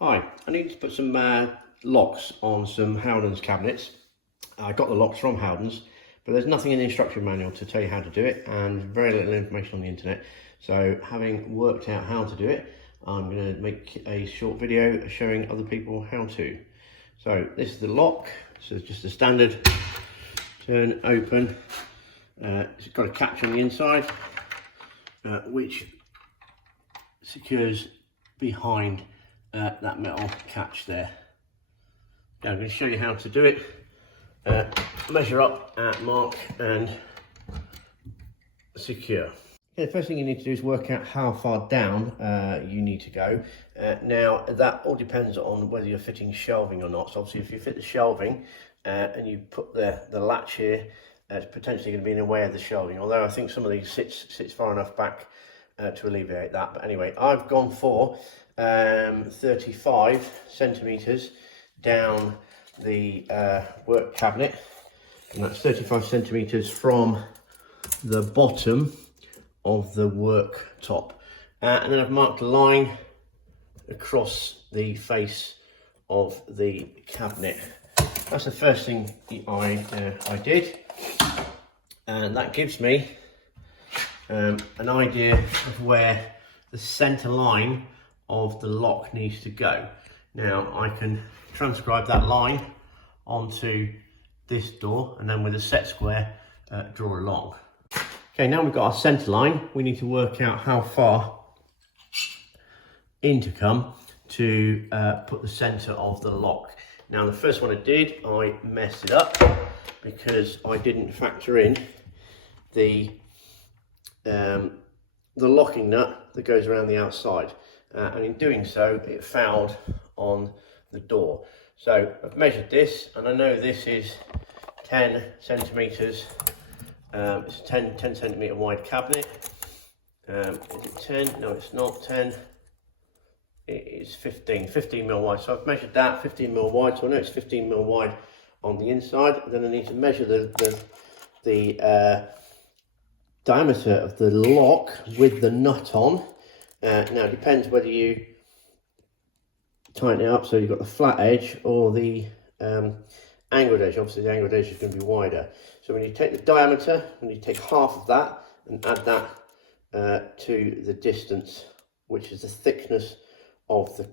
Hi, I need to put some locks on some Howdens cabinets. I got the locks from Howdens, but there's nothing in the instruction manual to tell you how to do it and very little information on the internet. So having worked out how to do it, I'm going to make a short video showing other people how to. So this is the lock. So it's just a standard turn open. It's got a catch on the inside which secures behind that metal catch there. Now I'm going to show you how to do it. Measure up, mark and secure. Okay, the first thing you need to do is work out how far down you need to go. Now that all depends on whether you're fitting shelving or not. So obviously if you fit the shelving and you put the latch here, it's potentially going to be in the way of the shelving, although I think some of these sits far enough back to alleviate that. But anyway, I've gone for 35 centimeters down the work cabinet, and that's 35 centimeters from the bottom of the worktop, and then I've marked a line across the face of the cabinet. That's the first thing I did, and that gives me an idea of where the center line of the lock needs to go. Now I can transcribe that line onto this door and then with a set square draw along. Okay, now we've got our center line, we need to work out how far in to come to put the center of the lock. Now the first one I did, I messed it up because I didn't factor in the locking nut that goes around the outside. And in doing so, it fouled on the door. So I've measured this, and I know this is 10 centimeters. It's a 10 centimeter wide cabinet. Is it 10? No, it's not 10. It is 15 mil wide. So I've measured that 15 mil wide. So I know it's 15 mil wide on the inside. And then I need to measure the diameter of the lock with the nut on. Now it depends whether you tighten it up so you've got the flat edge or the angled edge. Obviously the angled edge is going to be wider. So when you take the diameter, when you take half of that and add that to the distance, which is the thickness of the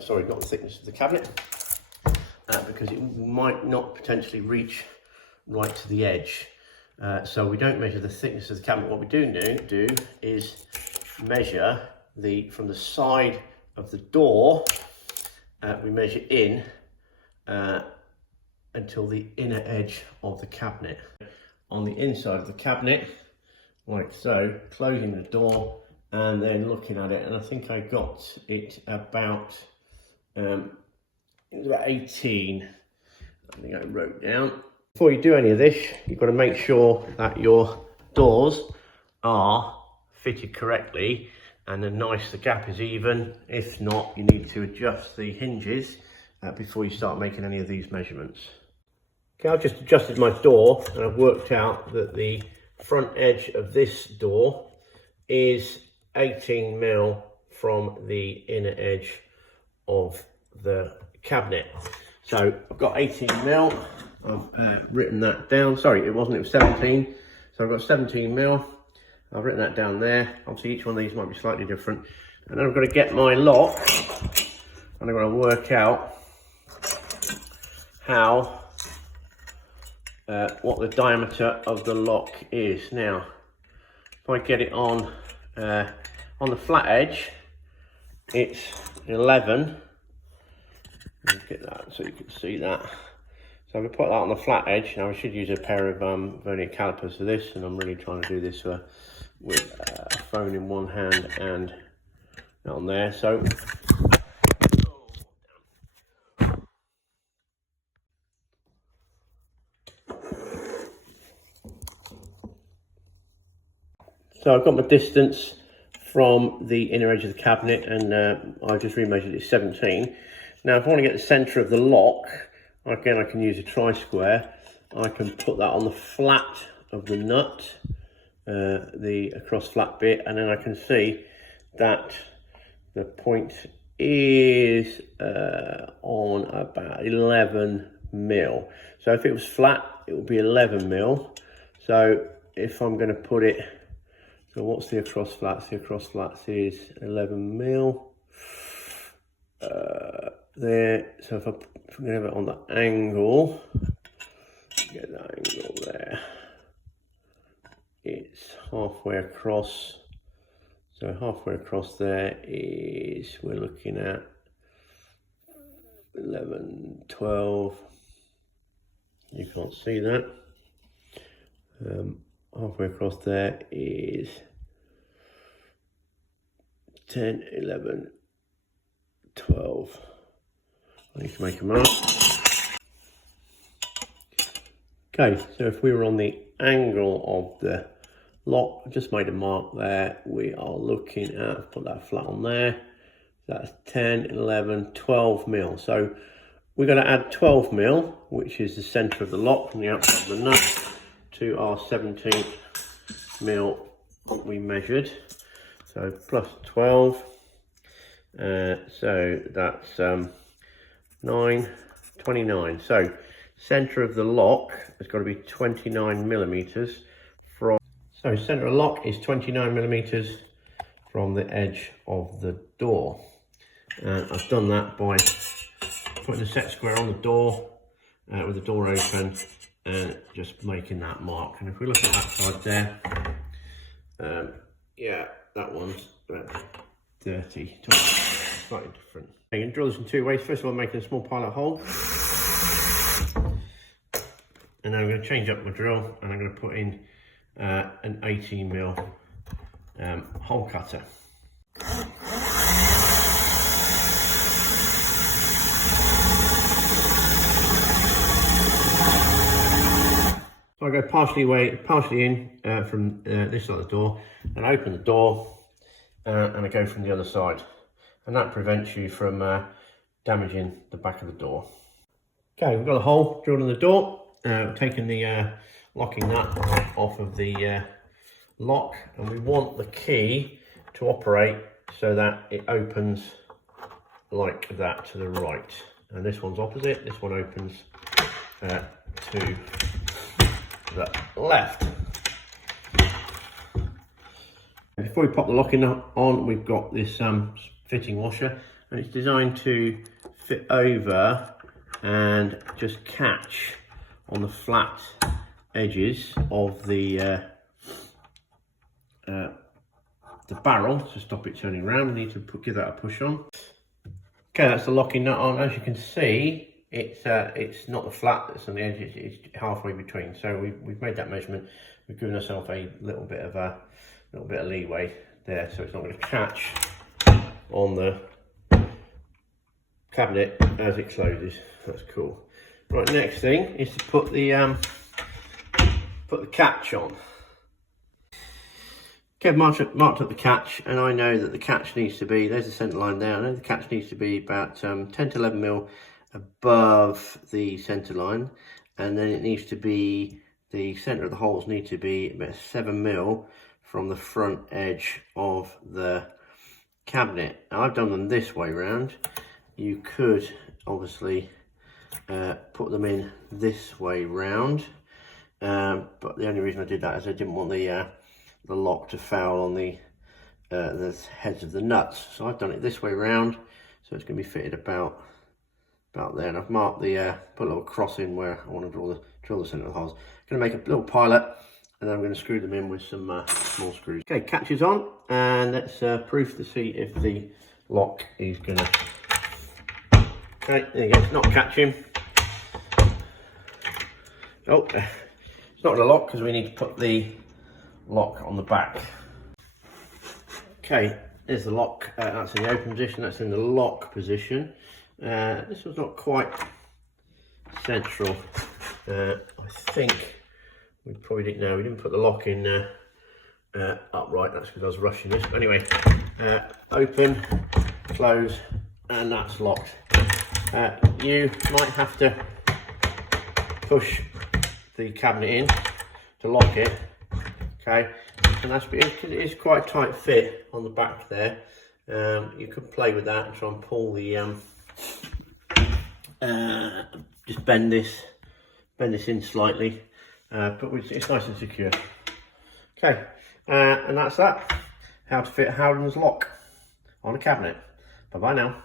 sorry, not the thickness of the cabinet, because it might not potentially reach right to the edge. So we don't measure the thickness of the cabinet. What we do is measure from the side of the door, we measure in until the inner edge of the cabinet. On the inside of the cabinet, like so, closing the door and then looking at it, and I think I got it about, it was about 18, I think I wrote down. Before you do any of this, you've got to make sure that your doors are fitted correctly and the gap is even. If not, you need to adjust the hinges before you start making any of these measurements. Okay, I've just adjusted my door and I've worked out that the front edge of this door is 18 mil from the inner edge of the cabinet. So I've got 18 mil, I've written that down. Sorry, it wasn't, it was 17. So I've got 17 mil. I've written that down there. Obviously each one of these might be slightly different. And then I've got to get my lock and I'm going to work out how, what the diameter of the lock is. Now, if I get it on the flat edge, it's 11. Let me get that so you can see that. So I'm going to put that on the flat edge. Now I should use a pair of vernier calipers for this, and I'm really trying to do this with a phone in one hand and on there. So I've got my distance from the inner edge of the cabinet, and I've just remeasured it 17. Now if I want to get the centre of the lock, again I can use a tri-square. I can put that on the flat of the nut, the across flat bit, and then I can see that the point is on about 11 mil. So if it was flat, it would be 11 mil. So if I'm going to put it, so what's the across flats? The across flats is 11 mil. There. So if I'm going to have it on the angle, get that angle there. It's halfway across. So halfway across there is, we're looking at 11, 12. You can't see that. Halfway across there is 10, 11, 12. I need to make a mark. Okay, so if we were on the angle of the lock, I just made a mark there. We are looking at, put that flat on there. That's 10, 11, 12 mil. So we're going to add 12 mil, which is the centre of the lock from the outside of the nut, to our 17 mil that we measured. So plus 12. So that's 9, 29. So centre of the lock has got to be 29 millimeters from. So centre of lock is 29 millimeters from the edge of the door. I've done that by putting the set square on the door with the door open and just making that mark. And if we look at that side there, yeah, that one's about 30, 20, slightly different. You can drill this in two ways. First of all, making a small pilot hole. And then I'm going to change up my drill and I'm going to put in an 18 mil hole cutter. So I go partially in from this side of the door, and I open the door and I go from the other side, and that prevents you from damaging the back of the door. Okay, we've got a hole drilled in the door. Taking the locking nut off of the lock, and we want the key to operate so that it opens like that to the right, and this one's opposite. This one opens to the left. Before we pop the locking nut on, we've got this fitting washer, and it's designed to fit over and just catch on the flat edges of the barrel to stop it turning around. We need to give that a push on. Okay, that's the locking nut on. As you can see, it's not the flat that's on the edge, it's halfway between. So we've made that measurement. We've given ourselves a little bit of leeway there, so it's not going to catch on the cabinet as it closes. That's cool. Right, next thing is to put the catch on. Okay, I've marked up the catch, and I know that the catch needs to be, there's the centre line there, I know the catch needs to be about 10 to 11 mil above the centre line, and then it needs to be, the centre of the holes need to be about 7 mil from the front edge of the cabinet. Now I've done them this way round. You could obviously put them in this way round, but the only reason I did that is I didn't want the lock to foul on the heads of the nuts. So I've done it this way round, so it's going to be fitted about there. And I've marked the put a little cross in where I want to drill the centre of the holes. I'm going to make a little pilot, and then I'm going to screw them in with some small screws. Okay, catch is on, and let's proof to see if the lock is going to. Okay, there you go. It's not catching. Oh, it's not going to lock because we need to put the lock on the back. Okay, there's the lock. That's in the open position. That's in the lock position. This was not quite central. I think we probably didn't know. We didn't put the lock in upright. That's because I was rushing this. But anyway, open, close, and that's locked. You might have to push the cabinet in to lock it. Okay, and that's because it is quite a tight fit on the back there. You could play with that and try and pull the just bend this in slightly, but it's nice and secure. Okay, and that's that. How to fit a Howdens lock on a cabinet. Bye bye now.